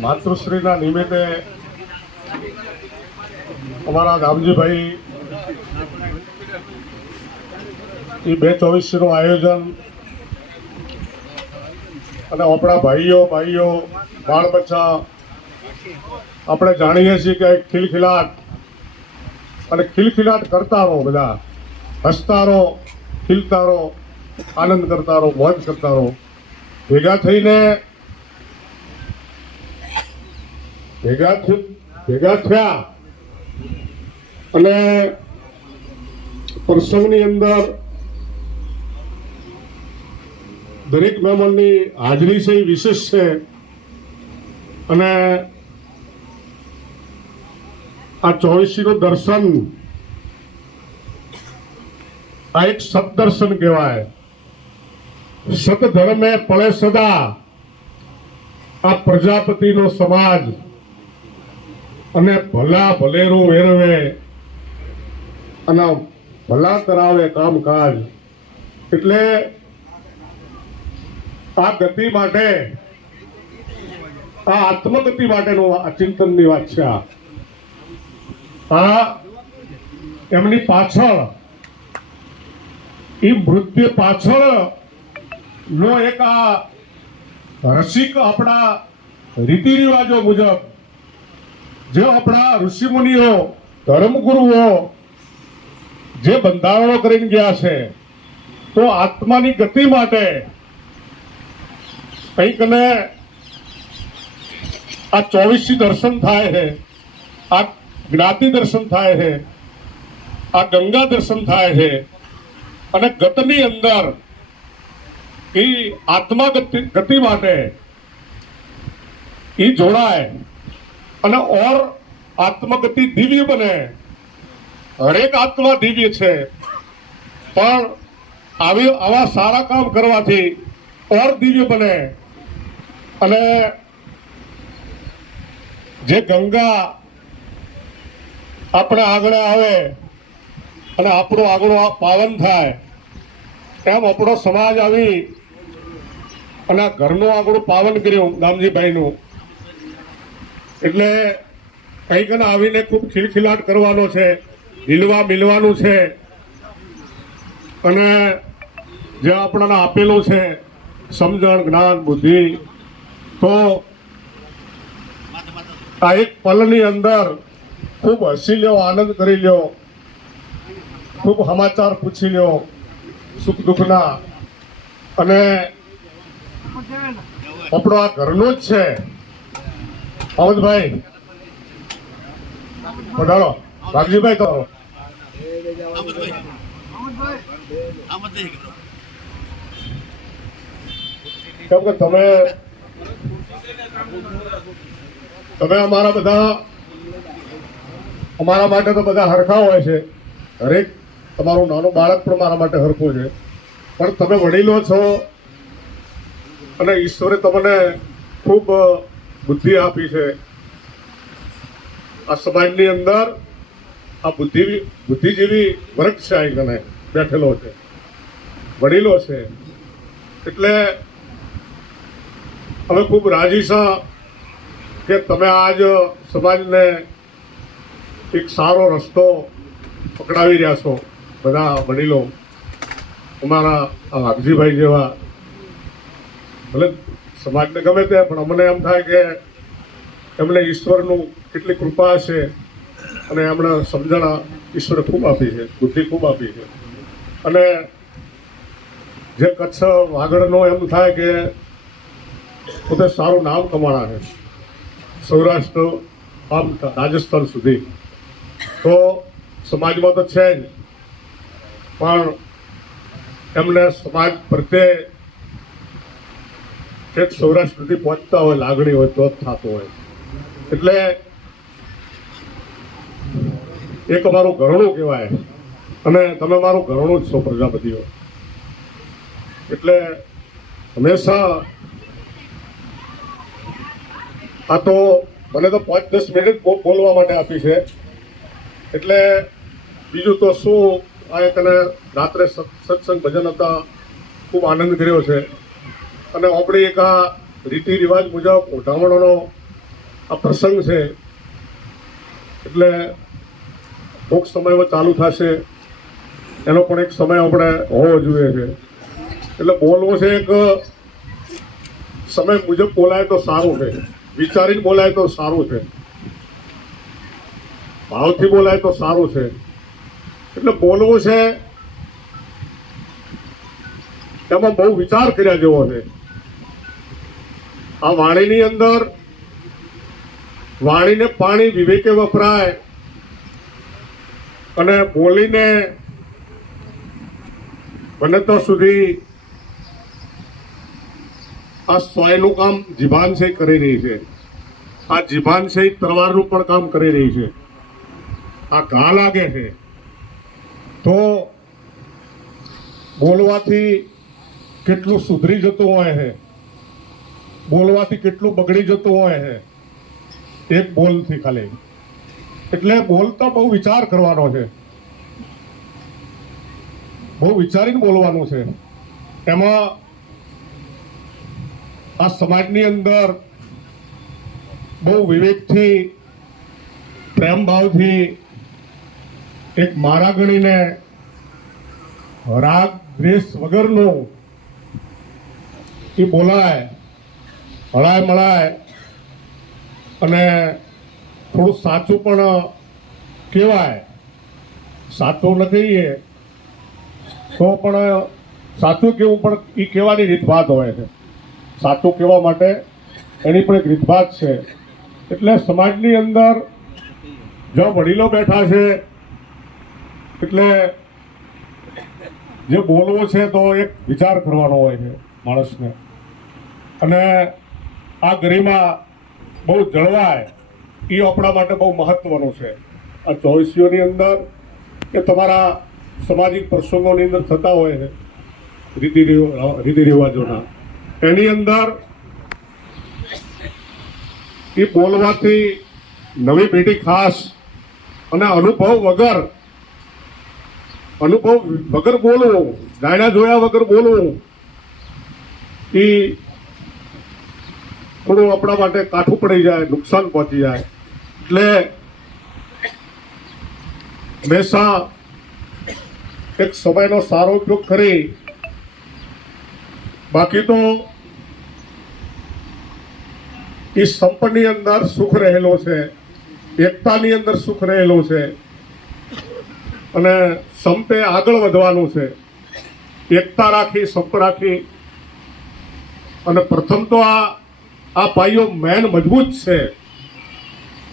માતૃશ્રીના નિમિત્તે અમારા ગામજીભાઈ એ 224 નું આયોજન અને આપણા ભાઈઓ બાળ બચ્ચા આપણે જાણીએ છીએ કે ખિલખિલાટ અને ખિલખિલાટ કરતા રહો, બધા હસતા રહો, ખીલતા રહો, આનંદ કરતા રહો, મોજ કરતા રહો, ભેગા થઈને ભેગા થયા અને પ્રસંગની અંદર દરેક મહેમાનની હાજરી છે એ વિશેષ છે અને આ 24નું દર્શન આ એક સદદર્શન કહેવાય. સદધર્મે પળે સદા આ પ્રજાપતિનો સમાજ અને ભલા ભલેરું વેરવે અને ભલા કરાવે કામકાજ. એટલે આ ગતિ માટે, આ આત્મગતિ માટેનું આ ચિંતનની વાત છે. આ એમની પાછળ એ મૃત્યુ પાછળ નો એક આ રસિક આપણા રીતિ રિવાજો મુજબ જે આપણા ઋષિમુનિઓ ધર્મગુરુઓ જે બંધારણો કરીને ગયા છે, તો આત્માની ગતિ માટે કંઈક ને આ 24 દર્શન થાય છે, આ જ્ઞાતિ દર્શન થાય છે, આ ગંગા દર્શન થાય છે અને ગતની અંદર એ આત્મા ગતિ માટે એ જોડાય અને ઓર આત્મગતિ દિવ્ય બને. હરેક આત્મા દિવ્ય છે, પણ આવા સારા કામ કરવાથી ઓર દિવ્ય બને. અને જે ગંગા આપણે આગળ આવે અને આપણો આગળ પાવન થાય, એમ આપણો સમાજ આવી અને ઘરનું આગળ પાવન કર્યું ગામજીભાઈનું. એટલે કંઈક ને આવીને ખૂબ ખિલખિલાટ કરવાનો છે, દિલવા મિલવાનું છે અને જે આપણને આપેલું છે સમજણ, જ્ઞાન, બુદ્ધિ, તો આ એક પલની અંદર ખૂબ હસી લ્યો, આનંદ કરી લ્યો, ખૂબ સમાચાર પૂછી લ્યો સુખ દુઃખના. અને આપણો આ ઘરનું જ છે. અમદભાઈ પધારો, રાગજીભાઈ તો કેમ કે તમે અમારા માટે તો બધા હરખા હોય છે. હરેક તમારું નાનું બાળક પણ મારા માટે હરખું છે, પણ તમે વડીલો છો અને ઈશ્વરે તમને ખૂબ બુદ્ધિ આપી છે. આ સમાજની અંદર આ બુદ્ધિજીવી વર્ગ છે, અહીં કને બેઠેલો છે, વડીલો છે. એટલે અમે ખૂબ રાજી છે કે તમે આજ સમાજને એક સારો રસ્તો પકડાવી રહ્યા છો. બધા વડીલો અમારા વાઘજીભાઈ જેવા, ભલે સમાજને ગમે તે, પણ અમને એમ થાય કે એમને ઈશ્વરનું કેટલી કૃપા છે અને એમણે સમજણ ઈશ્વરે ખૂબ આપી છે, બુદ્ધિ ખૂબ આપી છે. અને જે કચ્છ વાગડનો એમ થાય કે પોતે સારું નામ કમાણા છે, સૌરાષ્ટ્ર આમ રાજસ્થાન સુધી. તો સમાજમાં તો છે જ, પણ એમને સમાજ પ્રત્યે છેક સૌરાષ્ટ્ર સુધી પહોંચતા હોય, લાગણી હોય તો જ થતું હોય. એટલે એક અમારું ઘરણું કહેવાય અને તમે મારું ઘરણું જ છો પ્રજાપતિઓ. એટલે હંમેશા આ તો મને તો 5-10 મિનિટ બોલવા માટે આપી છે, એટલે બીજું તો શું આ એક અને રાત્રે સત્સંગ ભજન હતા, ખૂબ આનંદ કર્યો છે. અને આપણી એક આ રીતિ રિવાજ મુજબ ઓઢામણોનો આ પ્રસંગ છે એટલે ટૂંક સમયમાં ચાલુ થશે, એનો પણ એક સમય આપણે હોવો જોઈએ છે. એટલે બોલવું છે એક સમય મુજબ બોલાય તો સારું છે, વિચારીને બોલાય તો સારું છે, ભાવથી બોલાય તો સારું છે. એટલે બોલવું છે એમાં બહુ વિચાર કર્યા જેવો છે. આ વાણીની અંદર વાણીને પાણી વિવેકે વપરાય અને બોલીને બને તો સુધી આ સોયનું કામ જીભાન છે કરી રહી છે. આ જીભાન છે તરવારનું પણ કામ કરી રહી છે. આ ઘા લાગે છે તો બોલવાથી કેટલું સુધરી જતું હોય છે, બોલવાથી કેટલું બગડી જતું હોય છે એક બોલથી ખાલી. એટલે બોલતા બહુ વિચાર કરવાનો છે, બહુ વિચારીને બોલવાનું છે. એમાં આ સમાજની અંદર બહુ વિવેકથી, પ્રેમ ભાવથી, એક મારા ગણીને રાગ દ્વેષ વગરનું એ બોલાય, હળાય મળાય અને થોડું સાચું પણ કહેવાય. સાચું ન કહીએ તો પણ સાચું કેવું પણ એ કહેવાની રીતભાત હોય છે. સાચું કહેવા માટે એની પણ એક રીતભાત છે. એટલે સમાજની અંદર જો વડીલો બેઠા છે એટલે જે બોલવું છે તો એક વિચાર કરવાનો હોય છે માણસને. અને આ ગરિમા બહુ જળવાય એ આપણા માટે બહુ મહત્વનું છે. આ ચોવીસીઓની અંદર કે તમારા સામાજિક પ્રસંગોની અંદર થતા હોય છે રીતિ રિવાજોના, એની અંદર એ બોલવાથી નવી પેઢી ખાસ અને અનુભવ વગર બોલવું, જાણ્યા જોયા વગર બોલવું એ થોડું આપણા માટે કાઠું પડી જાય, નુકસાન પહોંચી જાય. એટલે હંમેશા એક સમયનો સારો ઉપયોગ કરી, બાકી તો એ સંપની અંદર સુખ રહેલો છે, એકતાની અંદર સુખ રહેલું છે અને સંપે આગળ વધવાનું છે. એકતા રાખી, સંપ રાખી અને પ્રથમ તો આ પાયો મેન મજબૂત છે.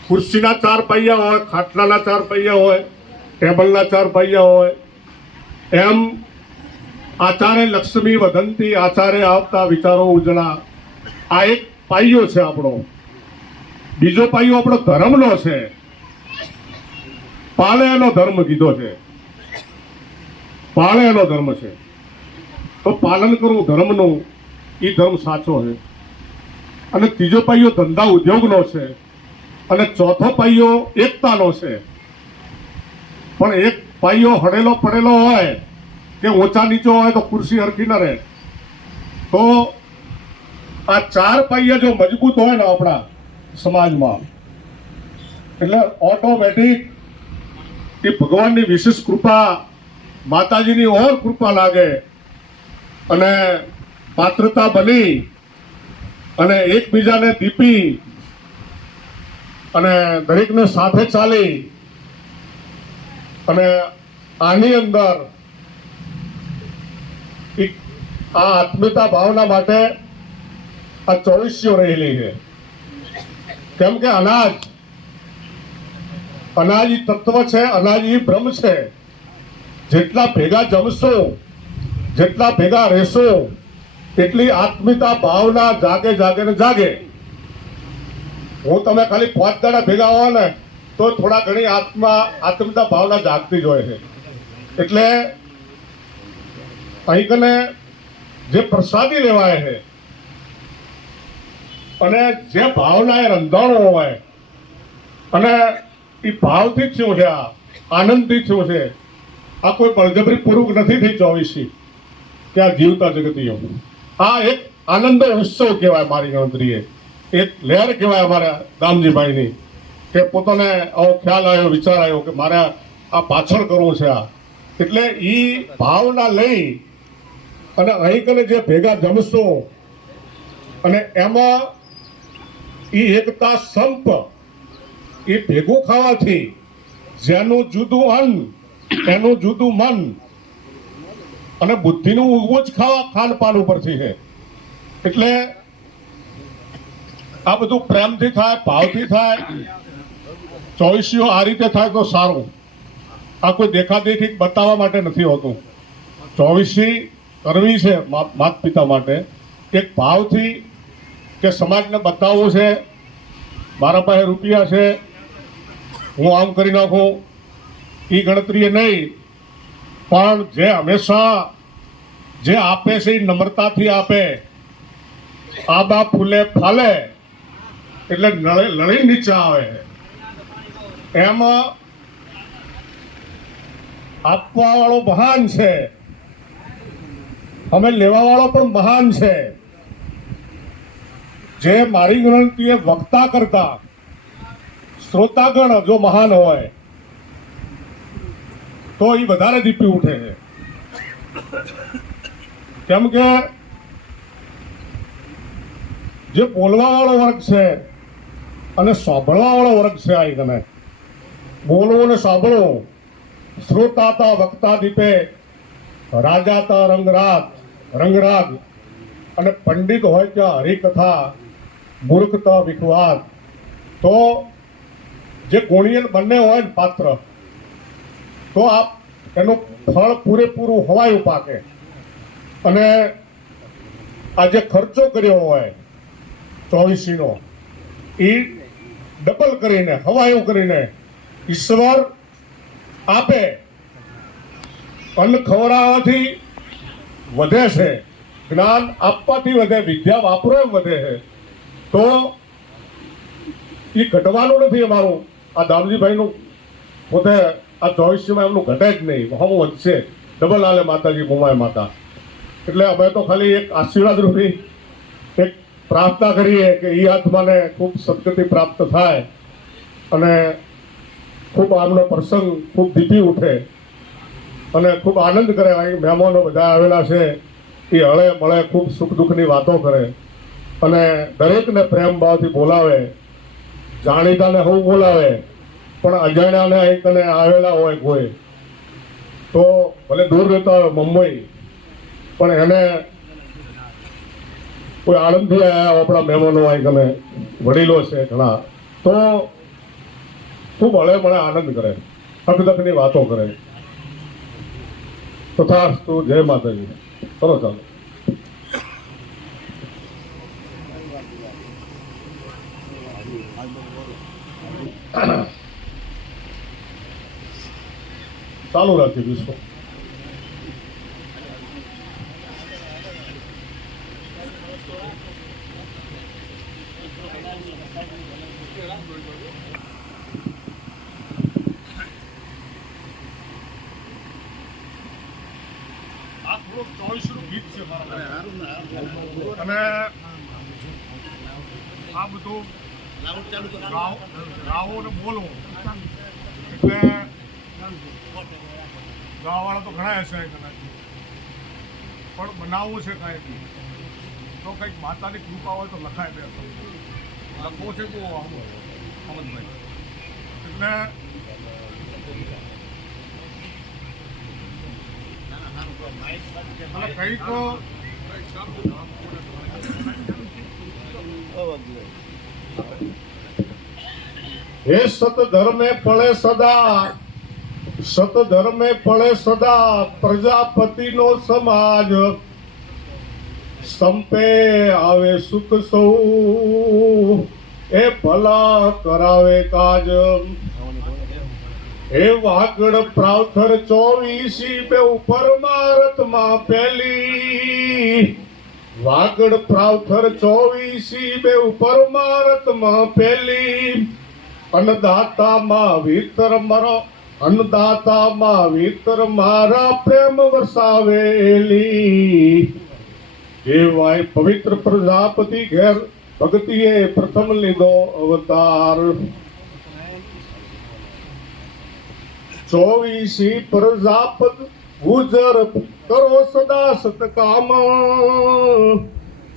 ખુરશીના 4 પાયા હોય, ખાટલાના 4 પાયા હોય, ટેબલના 4 પાયા હોય, એમ આચારે લક્ષ્મી વધંતી, આચારે આવતા વિચારો ઉજળા. આ એક પાયો છે આપણો. બીજો પાયો આપણો ધર્મનો છે. પાળે એનો ધર્મ કીધો છે, પાળે એનો ધર્મ છે તો પાલન કરવું ધર્મનું, એ ધર્મ સાચો છે. અને ત્રીજો પાયો ધંધા ઉદ્યોગનો છે અને ચોથો પાયો એકતાનો છે. પણ એક પાયો હળેલો પડેલો હોય કે ઊંચા નીચો હોય તો ખુરશી હરખી ન રહે. તો આ 4 પાયા જો મજબૂત હોય ને આપણા સમાજમાં, એટલે ઓટોમેટિક એ ભગવાનની વિશેષ કૃપા, માતાજીની ઓર કૃપા લાગે અને પાત્રતા બની અને એકબીજાને દીપી અને દરેકને સાથે ચાલી અને આની અંદર આ આત્મીયતા ભાવના માટે આ ચોવીસીઓ રહેલી છે. કેમ કે અનાજ ઈ તત્વ છે, અનાજ ઈ બ્રહ્મ છે. જેટલા ભેગા જમશો, જેટલા ભેગા રહેશો, એટલી આત્મીયતા ભાવના જાગે જાગે ને જાગે. હું તમે ખાલી 5 દાડા ભેગા હો ને તો થોડા ઘણી આત્મીયતા ભાવના જાગતી જ હોય છે. એટલે અહીં કને જે પ્રસાદી લેવાય છે અને જે ભાવના એ રંધાણો હોય અને એ ભાવથી જ શું છે, આનંદથી શું છે, આ કોઈ બળજબરી પૂર્વક નથી થઈ 24 કે આ જીવતા જગતીઓ. આ એક આનંદ ઉત્સવ કહેવાય મારી ગણતરીએ, એક લહેર કહેવાય અમારા દામજીભાઈની, કે પોતાને આવો ખ્યાલ આવ્યો, વિચાર આવ્યો કે મારે આ પાછળ કરવું છે. આ એટલે એ ભાવના લઈ અને અહીં કને જે ભેગા જમશો અને એમાં એ એકતા સંપ એ ભેગું ખાવાથી જેનું જુદું અન્ન એનું જુદું મન અને બુદ્ધિનું ઉગવું જ ખાનપાન ઉપરથી છે. એટલે આ બધું પ્રેમથી થાય, ભાવથી થાય. 24 આ રીતે થાય તો સારું. આ કોઈ દેખાદેખી બતાવવા માટે નથી હોતું. 24 કરવી છે માતા પિતા માટે એક ભાવથી, કે સમાજને બતાવવું છે મારા પાસે રૂપિયા છે, હું આમ કરી નાખું, એ ગણતરીએ નહીં. પણ જે હંમેશા જે આપે છે એ નમ્રતાથી આપે. આ બા ફૂલે ફાલે એટલે લડી નીચે આવે. એમાં આપવા વાળો મહાન છે, અમે લેવા વાળો પણ મહાન છે. જે મારી ગણતરીએ વક્તા કરતા શ્રોતાગણ જો મહાન હોય તો એ વધારે દીપી ઉઠે છે. કેમ કે જે બોલવા વાળો વર્ગ છે અને સાંભળવા વાળો વર્ગ છે, આ તમે બોલવું ને સાંભળવું. શ્રોતાતા વક્તા દીપે, રાજાતા રંગરાગ અને પંડિત હોય ત્યાં હરિકથા, મૂર્ખતા વિખવાદ. તો જે ગુણિયન બંને હોય ને પાત્ર, તો આપ એનું ફળ પૂરેપૂરું હવાયું પાકે. અને આ જે ખર્ચો કર્યો હોય 24નો એ ડબલ કરીને હવાયું કરીને ઈશ્વર આપે. અન્ન ખવડાવવાથી વધે છે, જ્ઞાન આપવાથી વધે, વિદ્યા વાપરો એમ વધે છે. તો એ ઘટવાનું નથી અમારું. આ દામજીભાઈનું પોતે આ 24માં એમનું ઘટે જ નહીં, હમ વધશે, ડબલ હાલે માતાજી મુમાય માતા. એટલે અમે તો ખાલી એક આશીર્વાદ રૂપી એક પ્રાર્થના કરીએ કે એ આત્માને ખૂબ સદગતિ પ્રાપ્ત થાય અને ખૂબ આમનો પ્રસંગ ખૂબ દીપી ઉઠે અને ખૂબ આનંદ કરે. અહીં મહેમાનો બધા આવેલા છે એ હળે મળે, ખૂબ સુખ દુઃખની વાતો કરે અને દરેકને પ્રેમ ભાવથી બોલાવે. જાણીતાને હું બોલાવે, પણ અજાણ્યાને અહીં કને આવેલા હોય કોઈ, તો ભલે દૂર રહેતા હોય મુંબઈ, પણ એને કોઈ આણંદથી આવ્યા આપણા મહેમાનો અહીં કને વડીલો છે ઘણા, તો ખૂબ હળે મળે આનંદ કરે, હકદકની વાતો કરે. તથાસ્તુ. જય માતાજી. ચલો ચાલો. ચાલુ રાખી દઈશું. આ થોડુંક 24નું ગીત છે મારા, અને આ બધું ગાવો ને બોલવો. એટલે ગાવાવાળા તો ઘણા હશે કદાચ, પણ બનાવવું છે કાંઈ તો કંઈક માતાની કૃપા હોય તો લખાય બે લખવો છે બહુ અમદભાઈ. એટલે કંઈક હે સત ધર્મે પડે સદા, સત ધર્મે પડે સદા, પ્રજાપતિનો સમાજ સંપે આવે સુખ સૌ, એ ભલા કરાવે કાજ. હે વાગડ પ્રાવથર 24 બે ઉપર મારતમાં પેલી, વાગડ પ્રાવથર 24 બે ઉપર મારતમાં પેલી, અન્નદાતામાં વિતર મરો અન્નદાતામાં વિતર મારા પ્રેમ વરસાવેલી એવાય પવિત્ર પ્રજાપતિ ઘેર ભક્તિએ પ્રથમ લીધો અવતાર 24 પ્રજાપત ગુજર કરો સદા સતકામ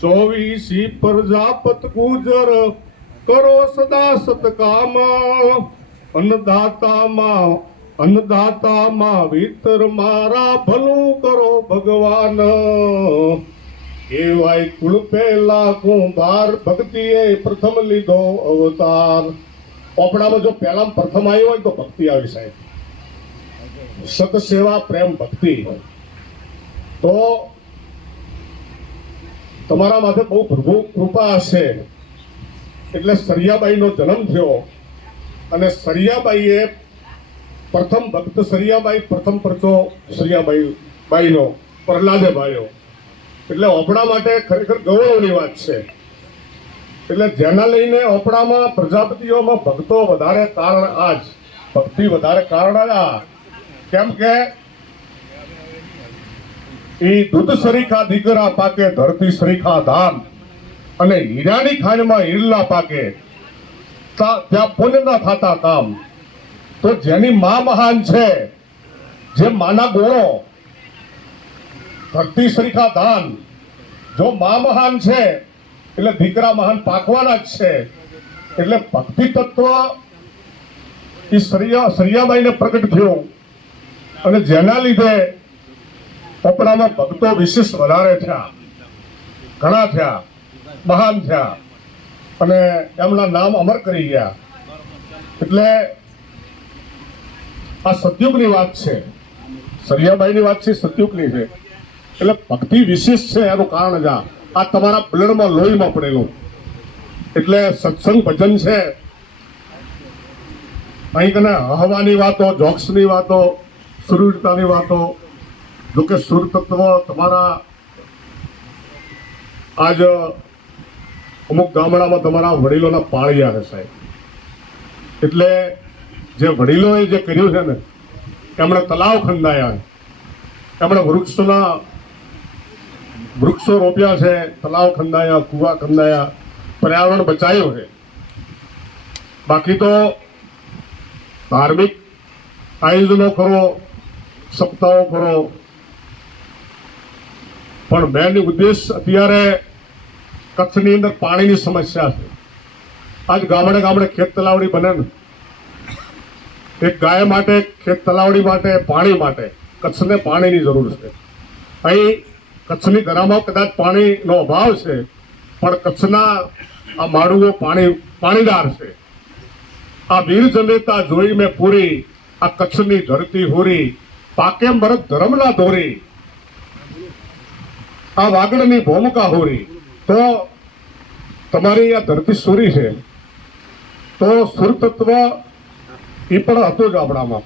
24 પ્રજાપત ગુજર કરો સદા સતકામ અન્નદાતામાં વિતર મારા ભલું કરો ભગવાન એવાય કુળ પહેલા કુંભાર ભક્તિએ પ્રથમ લીધો અવતાર. ઓપડામાં જો પહેલા પ્રથમ આવ્યો હોય તો ભક્તિ આવી સાહેબ. સત સેવા પ્રેમ ભક્તિ તો તમારા માથે બહુ પ્રભુ કૃપા હશે એટલે સરિયાબાઈનો જન્મ થયો અને સરિયાબાઈએ પ્રથમ ભક્ત સરિયાબાઈ પ્રથમ પરચો સરિયાબાઈનો પ્રહલાદે ભાયો એટલે ઓપડા માટે ખરેખર ગૌરવની વાત છે. એટલે જેના લઈને ઓપડામાં પ્રજાપતિઓમાં ભક્તો વધારે કારણ આજ ભક્તિ વધારે કારણ આ કેમ કે એ દૂધ સરીખા દીકરા પાકે ધરતી સરીખા ધામ અને હીરાની ખાણમાં હીરલા પાકે ત્યાં પુણ્ય ના થતા કામ. તો જેની માં મહાન છે જે માના ગોળો ધરતી સરીખા ધાન જો માં મહાન છે એટલે દીકરા મહાન પાકવાના જ છે. એટલે ભક્તિ તત્વ એ સરિયાબાઈને પ્રગટ થયું અને જેના લીધે ઓપડામાં ભક્તો વિશેષ વધારે થયા ઘણા થયા મહાન થયા અને એમના નામ અમર કરી ગયા. એટલે આ સતયુગની વાત છે સરિયાબાઈની વાત છે સતયુગની છે. એટલે ભક્તિ વિશેષ છે એનું કારણ જ આ તમારા બ્લડમાં લોહીમાં પડેલું. એટલે સત્સંગ ભજન છે અહીં કને હવાની વાતો જોક્સની વાતો સુરવીરતાની વાતો જોકે સુર તત્વ તમારા આજ અમુક ગામડામાં તમારા વડીલોના પાળિયા છે સાહેબ. એટલે જે વડીલોએ જે કર્યું છે ને એમણે તલાવ ખંડાયા એમણે વૃક્ષો રોપ્યા છે તલાવ ખંડાયા કુવા ખંડાયા પર્યાવરણ બચાવ્યું છે. બાકી તો ધાર્મિક આયોજનો કરો સપ્તાહો કરો પણ મેન ઉદ્દેશ અત્યારે કચ્છની અંદર પાણીની સમસ્યા છે. આજ ગામડે ગામડે ખેત તલાવડી બને ને એક ગાય માટે ખેત તલાવડી માટે પાણી માટે કચ્છને પાણીની જરૂર છે. અહીં કચ્છની ધરામાં કદાચ પાણીનો અભાવ છે પણ કચ્છના આ માળુઓ પાણીદાર છે. આ વીર જનેતા જોઈ મેં પૂરી આ કચ્છની ધરતી હોરી પાકે મરદ ધર્મના દોરી આ વાગડની ભૂમિકા હોરી. તો તમારી આ ધરતી સુરી છે તો સુર તત્વ એ પણ હતું જ આપણામાં.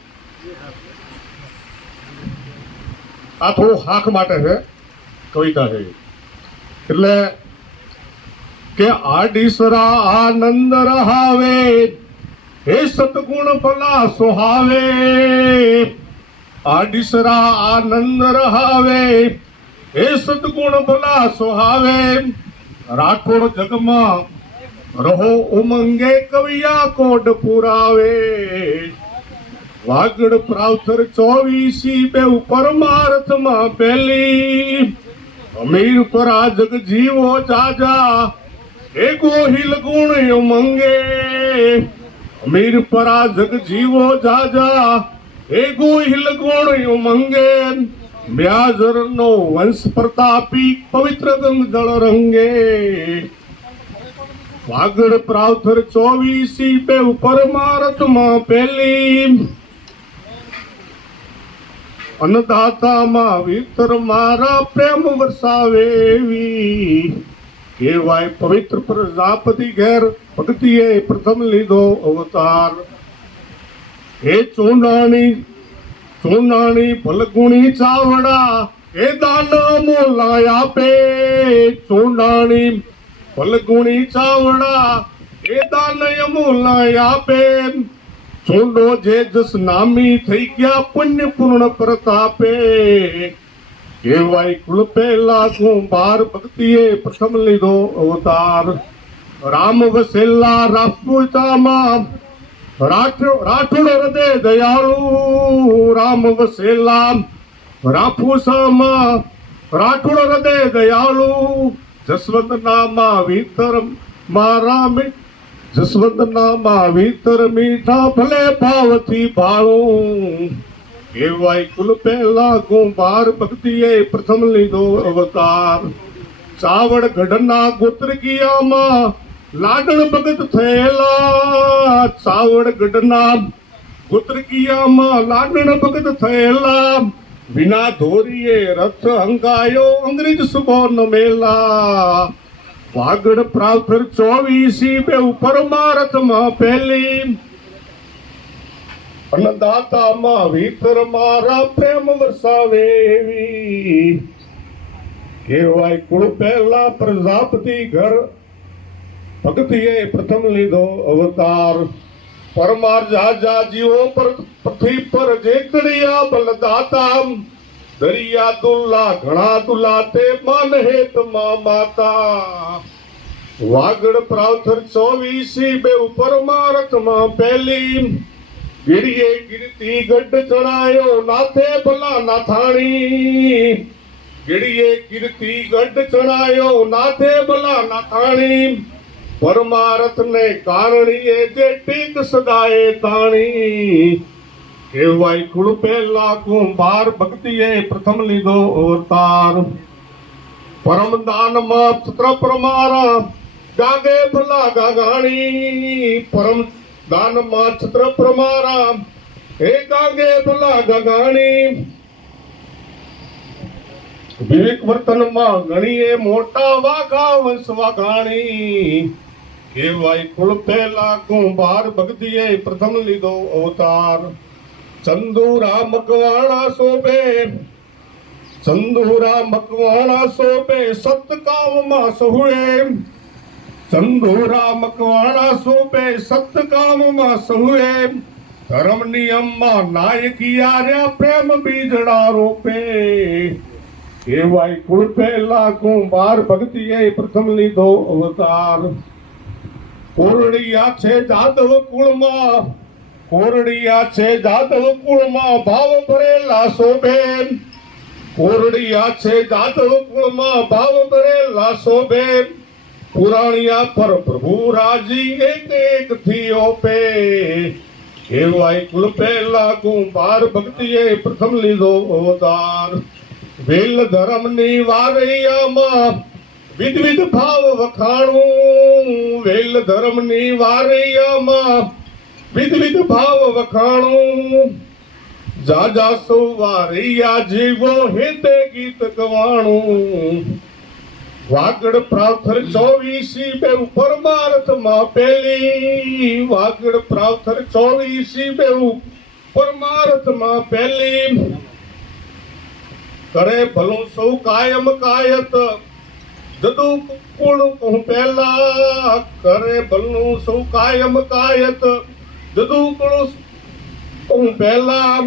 આ થોડું હાક માટે છે કવિતા છે એટલે કે આડીસરા આનંદ રહાવે હે સતગુણ ભલા સોહાવે આડીસરા આનંદ રહાવે હે સતગુણ ભલા સોહાવે રાઠોડ જગમાં રહો ઉમંગે કવિયા કોડ પુરાવે વાગડ પ્રાવથર 24 બે પરમાર્થમાં પહેલી અમીર પર આ જગ જીવો જાજા એ ગોહિલ ગુણ ઉમંગે અમીર પર આ જગ જીવો જાજા એ ગોહિલ ગુણ ઉમંગે બ્યાજર નો વંશ પ્રતાપી પવિત્ર ગંગ જળ રંગે વાગડ પ્રાવથર 24 બે પરમાર્થમાં પહેલી અન્નદાતામાં વિતર મારા પ્રેમ વરસાવેવી કહેવાય પવિત્ર પ્રજાપતિ ઘેર ભક્તિએ પ્રથમ લીધો અવતાર. હે ચોંડાણી ભલગુણી ચાવડા એ દાન મોલાય આપે ચોંડાણી ભલગુણી ચાવડા એ દાન મોલાય આપે ચૂંડો જે જસ નામી થઈ ગયા પુણ્ય પૂર્ણ પ્રતાપે કેવાય કુળ પહેલા કુંભાર ભક્તિએ પ્રથમ લીધો અવતાર રામ વસેલા રાજપૂતામાં રાઠોડ હૃદય દયાળુ રામ વસેલા રાફુસામાં રાઠોડ હૃદય દયાળુ જસવંત નામા વિતર મારા જસવંત નામા વિતર મીઠા ભલે ભાવથી ભાળું કેવાય કુલ પહેલા કુંભાર ભક્તિએ પ્રથમ લીધો અવતાર ચાવડ ગઢના ગોત્ર કિયામાં લાડણ ભગત થયેલા ચાવડ ગઢના ગોત્ર કિયામાં લાડણ ભગત થયેલા વિના ધોરીએ રથ હંગાયો અંગ્રેજ સુબો ન મેલા વાગડ પ્રાવથર 24 બે પરમારથમાં પહેલી અન્નદાતામાં વિતર મારા પ્રેમ વરસાવે એવી કેવાય કુળ પહેલા પ્રજાપતિ ઘર ભક્તિએ પ્રથમ લીધો અવતાર પરમાર જાજા જીવો પર પૃથ્વી પર જે કડિયા બલદાતા દરિયા દુલ્લા ઘણા દુલ્લા તે માન હેત માં માતા વાગડ પ્રાવથર 24 બે પરમારથમાં પહેલી ગીરીએ ગીરતી ગઢ ચડાયો નાથે ભલા નાથાણી ગીરીએ ગીરતી ગઢ ચડાયો નાથે ભલા નાથાણી પરમારથ ને કારણીએ જે ટીક સદાએ તાણી કેવાય કુળ પહેલા કુંભાર ભક્તિએ પ્રથમ લીધો અવતાર પરમ દાનમાં છત્ર પ્રમારા ગાગે ભલા ગાગાણી પરમ દાનમાં છત્ર પ્રમારા હે ગાગે ભલા ગાગાણી વિવેક વર્તનમાં ગણીએ મોટા વાઘા વંશ વાઘાણી કેવાય કુળ પહેલા કુંભાર ભક્તિએ પ્રથમ લીધો અવતાર ચંદુરા મકવાણા શોભે ચંદુરા મકવાણા શોભે સતકામમાં સહુએ ચંદુરા મકવાણા શોભે સતકામમાં સહુએ ધર્મ નિયમમાં નાયકી આર્યા પ્રેમ બીજડા રોપે કેવાય કુળ પહેલા કુંભાર ભક્તિએ પ્રથમ લીધો અવતાર કોરડિયા છે જાદવ કુળમાં કોરડિયા છે જાદવ કુળમાં ભાવ ભરેલા શોભે કોરડિયા છે જાદવ કુળમાં ભાવ ભરેલા શોભે પુરાણિયા પર પ્રભુ રાજી એક એક થી ઓપે કેવાય કુલ પહેલા કુંભાર ભક્તિએ પ્રથમ લીધો અવતાર વેલ ધર્મની વારૈયામાં વિધવિધ ભાવ વખાણું વેલ ધર્મની વારૈયામાં વિધવિધ ભાવ વખાણું જાજા સૌ વારૈયા જીવો હેતે ગીત ગવાણું વાગડ પ્રાવથર 24 બે પરમારથમાં પહેલી વાગડ પ્રાવથર 24 બે પરમારથમાં પહેલી કરે ભલું સૌ કાયમ કાયત જદુ કુળ કહું પહેલા કરે ભલું સૌ કાયમ કાયત જદુ કુળ કહું પહેલા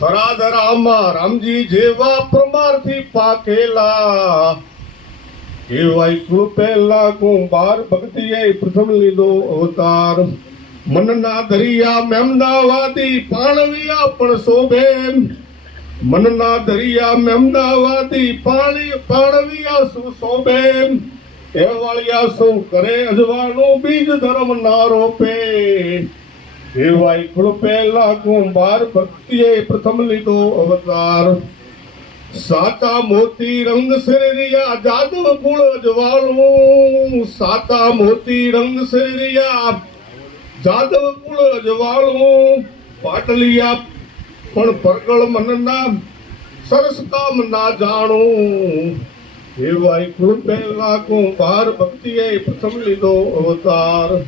ખરાદરામાં રામજી જેવા પ્રમારથી પાકેલા કેવાય કુળ પહેલા કુંભાર ભક્તિએ પ્રથમ લીધો અવતાર મનના દરિયા મેમદાવાદી પાણવિયા પણ શોભે મનના દરિયા મેમદાવાદી પાણવિયા શું શોભે એવાળિયા શું કરે અજવાળું બીજ ધર્મ ના રોપે કેવાય કુળ પહેલા કુંભાર ભક્તિએ પ્રથમ લીધો અવતાર સાચા મોતી રંગ શરીરિયા જાદવ કુળ અજવાળું સાચા મોતી રંગ શરીરિયા જાદવ કુળ અજવાળું પાટલિયા પણ પરગળ મનના સરસ કામ ના જાણું કેવાય કુળ પહેલા કુંભાર ભક્તિએ પ્રથમ લીધો અવતાર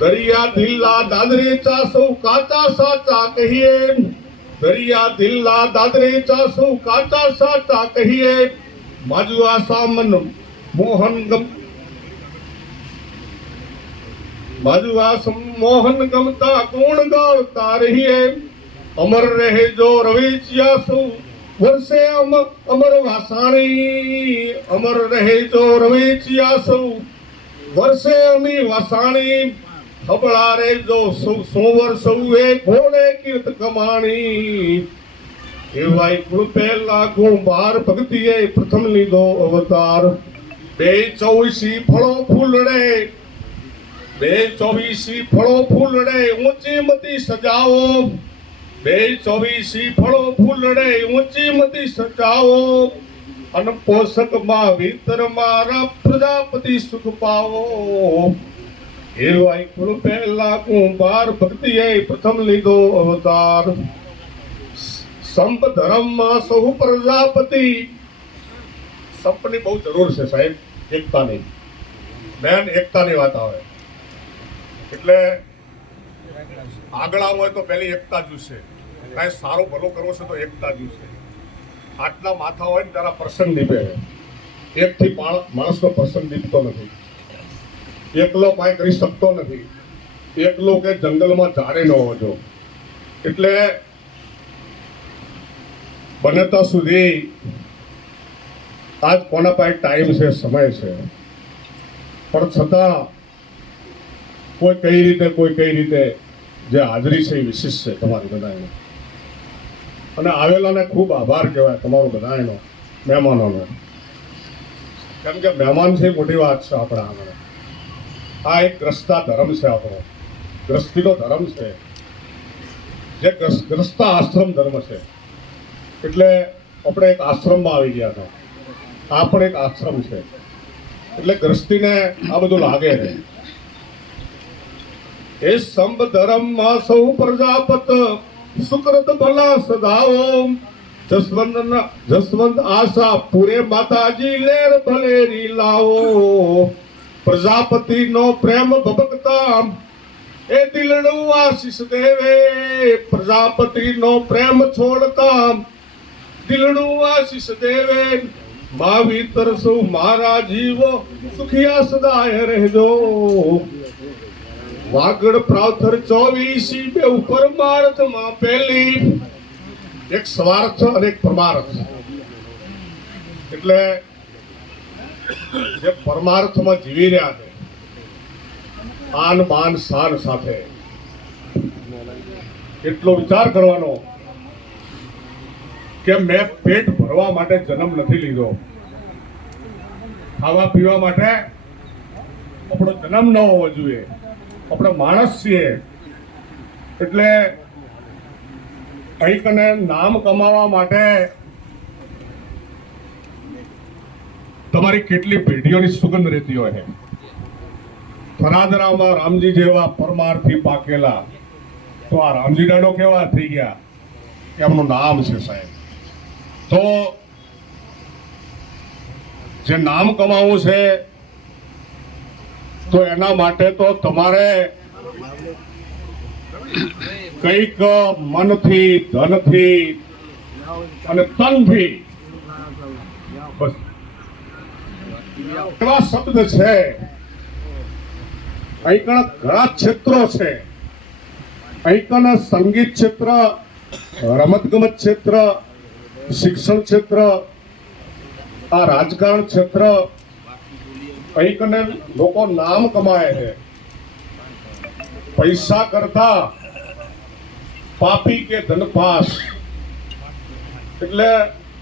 દરિયા દિલ્લા દાદરે ચાસો કાચા સાચા કહીએ દરિયા દિલ્લા દાદરે ચાસો કાચા સાચા કહીએ માજુઆ સામન મધુઆ મોહન ગમતા કોણ ગાવતા રહીએ અમર રહે જો રવિચિયા સૌ વર્ષે અમર વાસાણી અમર રહે જો રવિચિયા સૌ વર્ષે અમી વાસાણી હબળા રે જો સોવર સૌએ ઘોડે કીર્ત કમાણી એવાય કૃપે લાગુ બાર ભક્તિએ પ્રથમ લીધો અવતાર 224 ફળો ફૂલડે 224 ફળો ફૂલડે ઊંચી મતી સજાવો 224 ફળો ફૂલડે ઊંચી મતી સજાવો અન પોષક માં વિતર મારા પ્રજાપતિ સુખ પાવો એવાય કૃપે લાગુ બાર ભક્તિએ પ્રથમ લીધો અવતાર સંપ ધર્મ માં સૌ પ્રજાપતિ સંપની બહુ જરૂર છે સાહેબ એકતાની બેન એકતાની વાત આવે એટલે આગળ આવો હોય તો પહેલી એકતા જોશે કાંઈ સારું ભલું કરવો છે તો એકતા જોશે આટલા માથા હોય ને ત્યારે પ્રસંગ દીપે એકથી માણસનો પ્રસંગ દીપતો નથી એકલો કાંઈ કરી શકતો નથી એકલો કે જંગલમાં ઝાડે ન હોવો જો એટલે બને તો સુધી આજ કોના પાસે ટાઈમ છે સમય છે પણ છતાં કોઈ કઈ રીતે જે હાજરી છે એ વિશેષ છે તમારી બધાનો અને આવેલાને ખૂબ આભાર કહેવાય તમારો બધાનો મહેમાનોનો કેમ કે મહેમાન છે મોટી વાત છે આપણા આગળ આ એક ગ્રસ્તા ધર્મ છે આપણો ગ્રસ્તીનો ધર્મ છે જે ગ્રસ્તા આશ્રમ ધર્મ છે એટલે આપણે એક આશ્રમમાં આવી ગયા હતા આ પણ એક આશ્રમ છે એટલે ગ્રસ્તીને આ બધું લાગે છે એ સંબ ધર્મમાં સૌ પ્રજાપત સુકૃત ભલા સદાઓ જસવંત આશા પૂરે માતાજી લેર ભલેરી લાવો પ્રજાપતિ નો પ્રેમ ભબકતા એ દિલડું આશીષ દેવે પ્રજાપતિ નો પ્રેમ છોડતા દિલડું આશીષ દેવે મહાવીર સૌ મારા જીવો સુખિયા સદાય રહેજો વાગડ પ્રાવથર 24 બે પરમાર્થ માં પહેલી એક સ્વાર્થ અને એક પરમાર્થ એટલે જે પરમાર્થમાં જીવી રહ્યા છે આન બાન શાન સાથે એટલો વિચાર કરવાનો કે મેં પેટ ભરવા માટે જન્મ નથી લીધો ખાવા પીવા માટે આપણો જન્મ ન હોવો જોઈએ આપણે માણસ છીએ એટલે કંઈક ને નામ કમાવા માટે તમારી કેટલી પેઢીઓની સુગંધ રહેતી હોય ફરાદરામાં રામજી જેવા પરમાર્થી પાકેલા તો આ રામજી દાડો કેવા થઈ ગયા એમનું નામ છે સાહેબ તો જે નામ કમાવું છે તો એના માટે તો તમારે કંઈક મનથી ધનથી અને તનથી બસ એવા શબ્દ છે અહીં ઘણા ક્ષેત્રો છે અહીં સંગીત ક્ષેત્ર રમતગમત ક્ષેત્ર શિક્ષણ ક્ષેત્ર આ રાજકારણ ક્ષેત્ર અહીં કને લોકો નામ કમાય છે પૈસા કરતા પાપી કે ધનપાસ એટલે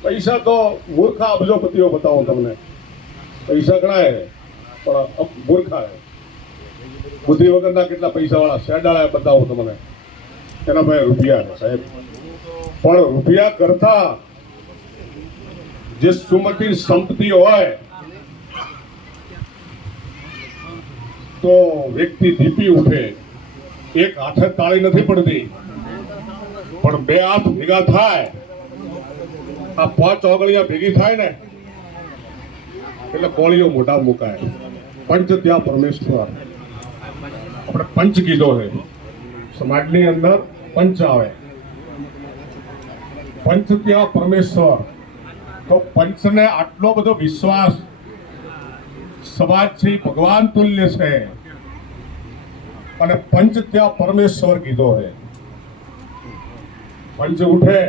પૈસા તો મૂર્ખા અબજોપતિઓ બતાવો તમને પૈસા ગણાય પણ મૂર્ખા બુદ્ધિ વગરના કેટલા પૈસા વાળા શેડાળા બતાવો તમને એના ભાઈ રૂપિયા સાહેબ પણ રૂપિયા કરતા જે સુમતી સંપત્તિ હોય તો વ્યક્તિ દીપી ઉઠે એક હાથે તાળી નથી પડતી પણ બે હાથ ભેગા થાય આ 5 ઓગળિયા ભેગી થાય ને એટલે કોળીઓ મોઢા મુકાય પંચ ત્યાં પરમેશ્વર આપણે પંચ કીધો છે સમાજની અંદર પંચ આવે પંચ ત્યાં પરમેશ્વર તો પંચને આટલો બધો વિશ્વાસ સમાજ છે ભગવાન તુલ્ય છે અને પંચ ત્યાં પરમેશ્વર કીધો છે. પંચ ઉઠે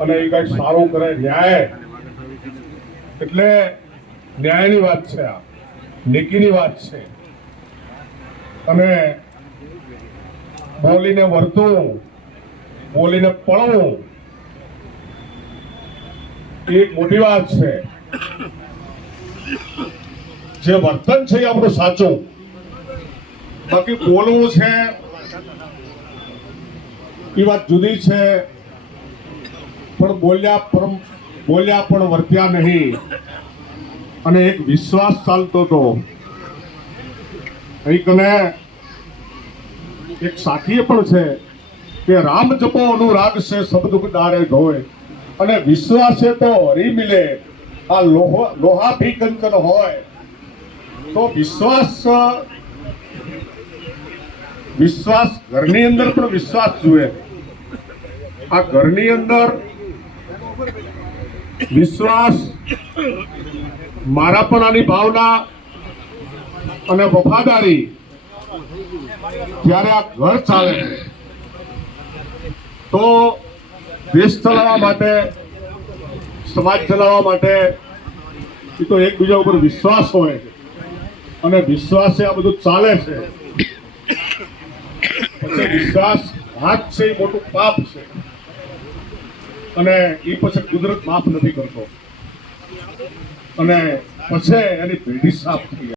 અને એ કઈ સારું કરે, ન્યાય એટલે ન્યાયની વાત છે, આ નીતિની વાત છે. અને બોલીને વર્તવું, બોલીને પળવું એ એક મોટી વાત છે. જે વર્તન છે એ આપણું સાચું, બાકી બોલવું છે એ વાત જુદી છે. પણ બોલ્યા પણ વર્ત્યા નહીં. અને એક વિશ્વાસ ચાલતો હતો. અહીં કને એક સાખીએ પણ છે કે રામ જપો અનુરાગ છે શબ્દ ડારે ધોય, અને વિશ્વાસે તો હરી મિલે આ લોહા ભી કંચન હોય. તો વિશ્વાસ ઘરની અંદર પણ વિશ્વાસ જુએ. આ ઘરની અંદર વિશ્વાસ, મારા પણ આની ભાવના અને વફાદારી, જ્યારે આ ઘર ચાલે તો દેશ ચલાવવા માટે, સમાજ ચલાવવા માટે એ તો એકબીજા ઉપર વિશ્વાસ હોય અને વિશ્વાસે આ બધું ચાલે છે. પછી વિશ્વાસ હાથ છે એ મોટું પાપ છે અને એ પછી કુદરત માફ નથી કરતો અને પછી એની પેઢી સાફ થઈ જાય.